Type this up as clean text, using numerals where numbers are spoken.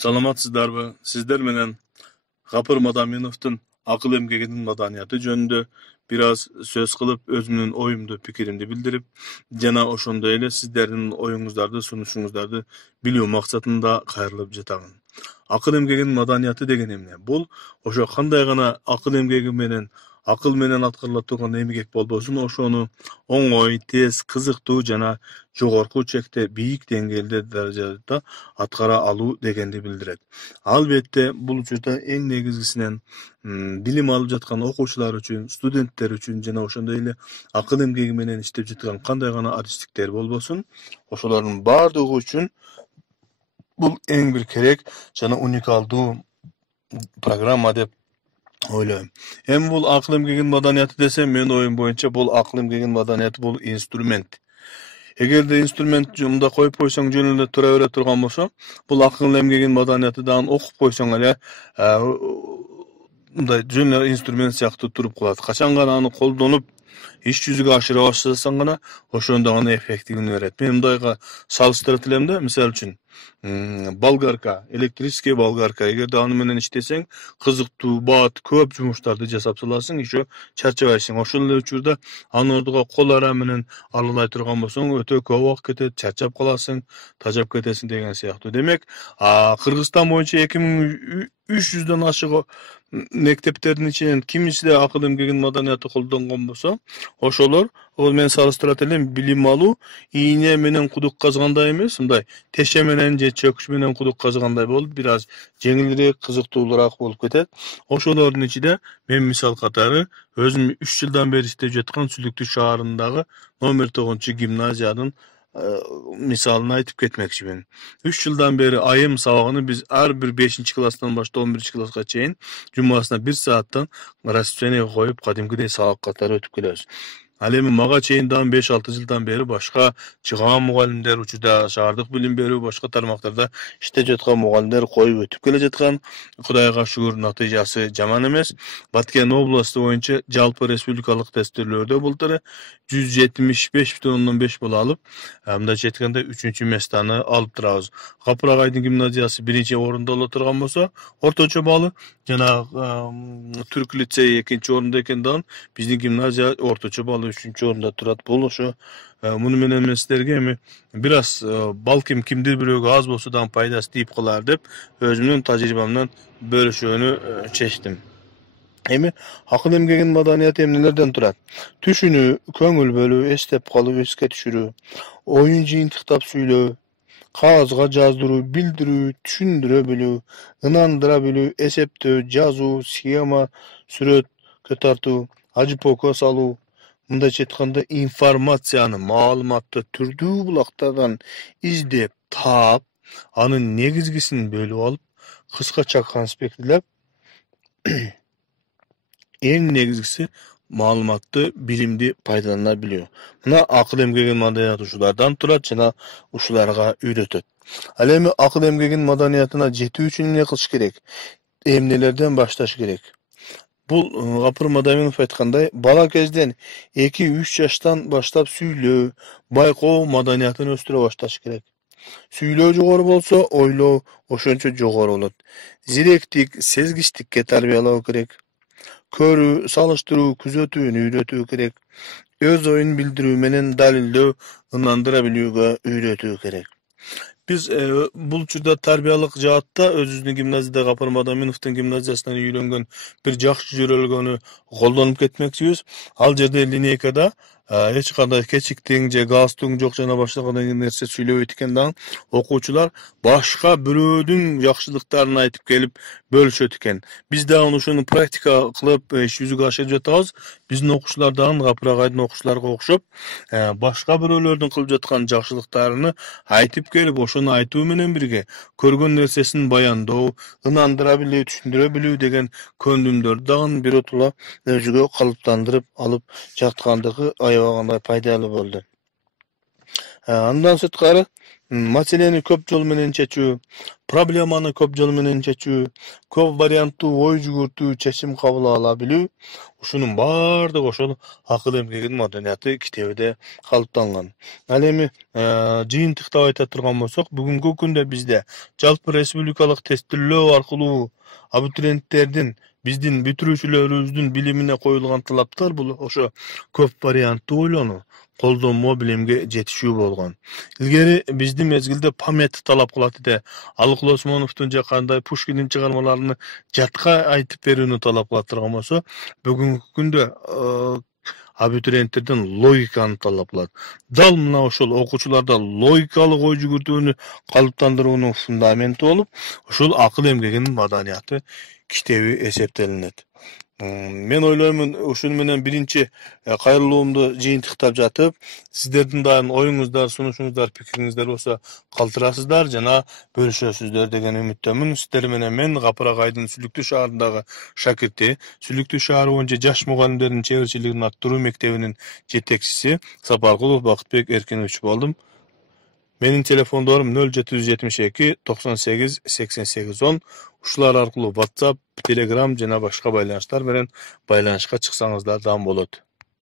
Саламатсыздарбы? Sizler менен Gapur Madanov'tun akıl emgeginin madaniyatı jönündө biraz söz kılıp özümün oyumdu, pikirimdi bildirip, jana oşonda ele sizlerдің oyuңuzdарды, sunuşuңuzdарды bilүү maksatında kayırılıp jatagın. Akıl emgeginin madaniyatı degen emne? Bul, oşo kanday gana akıl emgegi menen akıl menen atkарыла турган эмгек болбосун, ошону оңой, тез, кызыктуу жана жогорку чекте, бийик деңгээлде даражада аткара алуу дегенди билдирет. Албетте, бул учурда эң негизгисинен билим алып жаткан окуучулар үчүн, студенттер үчүн жана ошондой эле акыл эмгеги менен иштеп жаткан кандай гана адистиктер болбосун, ошолордун баардыгы үчүн бул эң бир керек жана уникалдуу программа деп ойлойм. Эми бул акыл эмгегинин маданияты десем, менин оюм боюнча бул акыл эмгегинин маданияты бул инструмент. Эгерде инструмент мында коюп койсоң жөн эле тура бере турган болсо, бул акыл эмгегинин маданияты дагы окуп койсоң эле мындай жөн эле инструмент сыяктуу туруп калат. Качан гана аны колдонуп иш жүзүгө ашыра баштасаң гана ошондо гана эффективин берет. Мен мындайга салыштырып элем да, мисалы үчүн болгарка, электрический болгарка, эгерде аны менен иштесең, кызыктуу, бат, көп жумуштарды жасап саласың, ишо чарчабайсың. Ошол эле учурда аны ордуга кол ара менен аралай турган болсоң, өтө көп убакыт кетет, чарчап каласың, тажап кетесиң деген сыяктуу. Демек, Кыргызстан боюнча 2300дөн ашык мектептердин ичинен кимисиде акыл эмгегинин маданияты колдонгон болсо, ошолор мен салыштырат элем, билим алуу ийне менен кудук казгандай эмес, мындай теше менен же чөкүч менен кудук казгандай болуп, бир аз жеңилирээк, кызыктуулураак болуп кетет. Ошолордун ичинде мен мисал катары өзүм 3 жылдан бери иштеп жаткан Сүлүктүү шаарындагы номер 9 гимназиянын мисалын айтып кетмекчимин. 3 жылдан бeri айым сабагыны биз ар бир 5-класстан баштап 11-класска чейин жумасына 1 сааттан расписание коюп, кадимкидей сабак катары өтүп келебиз. Ал эми мага чейин дагы 5-6 жылдан бeri башка чыган мугалимдер, учурда шаардык билим берүү башка тармактарда иштеп жаткан мугалимдер коюп өтүп келе жаткан. Кудайга шүгүр, натыйжасы жаман эмес. Баткен областы боюнча жалпы республикалык тестөөлөрдө былтыр 175,5 балл алып, мындайча айтканда 3-местаны алып турабыз. Гапур агайдын гимназиясы 1-орунда боло турган болсо, орточо баллы жана Түрк лицей 2-орунда экен дагы, биздин гимназия орточо баллы 3-орунда турат. Бул ошо муну менен мен силерге эми бир аз балким кимдир бирөөгө аз болсо дагы пайдасы тийип калар деп өзүмдүн тажрыйбамдан бөлүшүүнү чечтим. Эми акыл эмгегинин маданияты эмнелерден турат? Түшүнүү, көңүл бөлүү, эстеп калуу, эске түшүрүү, оюн жыйынтыктап сүйлөө, кагазга жаздыруу, билдирүү, түшүндүрө билүү, ынандыра билүү, эсептөө, жазуу, схема, сүрөткө тартуу, ажипоко салуу, мындайча айтканда информацияны, маалыматты түрдүү булактардан издеп, таап, анын негизгисин бөлүп алып, кыскача конспектлеп, эң негизгиси маалыматты, билимди пайдалана билүү. Мына акыл эмгегинин маданияты ушулардан турат жана ушуларга үйрөтөт. Ал эми акыл эмгегинин маданиятына жетүү үчүн эмне кылыш керек? Эмнелерден башташ керек? Бул Гапур Мадаминов айткандай, бала кезден 2-3 жаштан баштап сүйлөө, байкоо маданиятын өстүрө башташ керек. Сүйлөө жогору болсо, ойлоо ошончо жогору болот. Зиректик, сезгичтикке тарбиялоо керек. Көрүү, салыштыруу, күзөтүүнү үйрөтүү керек. Өз оюн билдирүү менен далилдөө, ынандыра билүүгө үйрөтүү керек. Биз бул учурда тарбиялык жаатта өзүбүздүн гимназияда Гапур Мадаминовдун гимназиясынан үйрөнгөн бир жакшы жөрөлгөнү колдонуп кетмекчибиз. Ал жерде линейкада эч кандай кечиктиң же галстугуң жок жана башка нерсе сүйлөбөйт экен дагы, окуучулар башка бирөөдүн жакшылыктарын айтып келип бөлүшөт экен. Биз дагы ошону практика кылып иш жүзүгө ашырып жатабыз. Биздин окуучулар дагы Гапур агайдын окуучуларга окшоп, башка бирөөлөрдүн кылып жаткан жакшылыктарын айтып келип, ошону айтуу менен бирге көргөн нерсесин баяндоо, ынандыра билүү, түшүндүрө билүү деген көндүмдөрдү дагы биротула өзүгө калыптандырып алып жаткандыгы аябагандай пайдалуу болду. Андан сырткары maseleni köp jol menen çeçүү, problemany köp jol menen çeçүү, köp varianttуу oy jugurtуу çeşim kabul ala bilүү, uşunun bardygy oşol akyl emgegin madaniýaty kitebide kalypdangan. Al emi jyýntykda aýta turgan bolsak, bugunky günde bizde jalpy respublikalyk testirlөө arkılуу abiturientlerden bizdin bütürüşçülerimizdin bilimine koyulgan talaplar bu oşo köp variantly oylonu koldanma bilimge jetişүү bolgan. İlgeri bizdin mezgilde pamet talap kılat ede. Alık Osmanov'tun kanday Pushkin'in çıkarmalarını jatka aytıp berүүnü talap kılattırgan bolsa, bugünkü günde abiturientlerden logikany talap kılat. Dal mına oşol okuçularda logikalyk oý jugurtүүnü kalyptandyrүүnүн fundamenti bolup, oşol akyl emgeginin madaniýaty kitebi eseptelinet. Men oylayman uşun menen birinci kayrılığımda jyýntykdap jatyp, sizlerden daim oýuňuzдар, sunuşuňuzдар, pikiриňizler bolsa kaltırasızlar, jana bölüşösüzler degen ümitdemin. Sizler menen men Gapyrak Aýdyn Sülüktü şaharyndagy şakirti, Sülüktü şahary boýunça jaş mugallimleriň çevirçiligini arttırуу mektebiniň jetekçisi Saparkulov Bakытbek Erkinovич boldum. Menin telefonlarım 0772 98 88 10. Uşular arkaly WhatsApp, Telegram jana başga baýlançlar bilen baýlançyga çyksaňyzlar dam bolot.